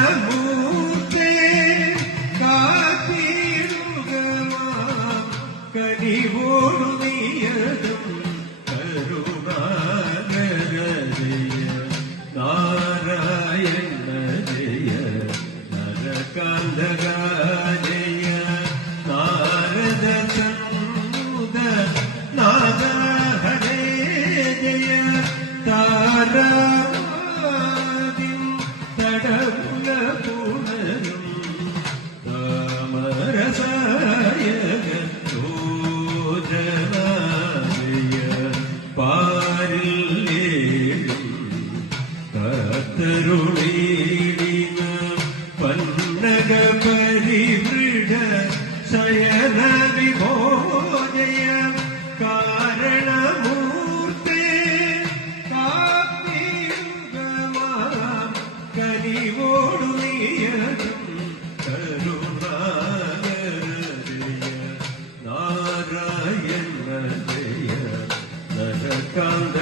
കാരണമൂർത്തേ കാത്തിടുകമാം കനിവോടു നീയതും കരുണാകര ജയ നാരായണ ജയ നരകാന്തക ജയ നാരദ സന്മുദ നാദ ഹരേ ജയ താരാ തരുണീടിന പന്നക പരിവൃഢ ശയന വിഭോജയ കാരണമൂർത്തേ കാത്തിടുകമാം കനിവോടു നീയതും കരുണാകര ജയ നാരായണ ജയ നരകാന്ത